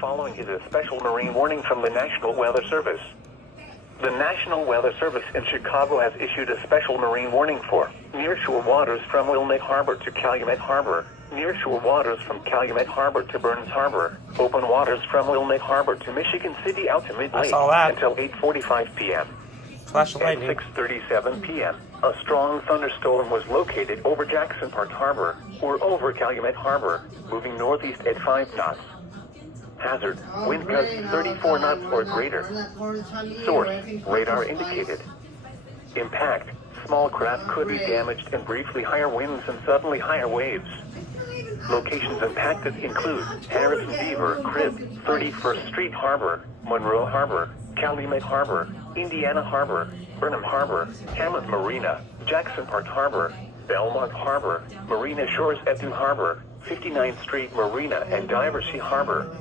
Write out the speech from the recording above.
following is a special marine warning from the National Weather Service. The National Weather Service in Chicago has issued a special marine warning for nearshore waters from Wilmette Harbor to Calumet Harbor, nearshore waters from Calumet Harbor to Burns Harbor, open waters from Wilmette Harbor to Michigan City out to mid-lake until 8:45 p.m. Flash of At lightning. 6:37 p.m., a strong thunderstorm was located over Jackson Park Harbor, or over Calumet Harbor, moving northeast at 5 knots. Hazard, wind gusts 34 knots or greater. Source, radar indicated. Impact, small craft could be damaged and briefly higher winds and suddenly higher waves. Locations impacted include Harrison Beaver Crib, 31st Street Harbor, Monroe Harbor, Calumet Harbor, Indiana Harbor, Burnham Harbor, Hammond Marina, Jackson Park Harbor, Belmont Harbor, Marina Shores at Dune Harbor, 59th Street Marina and Diversey Harbor.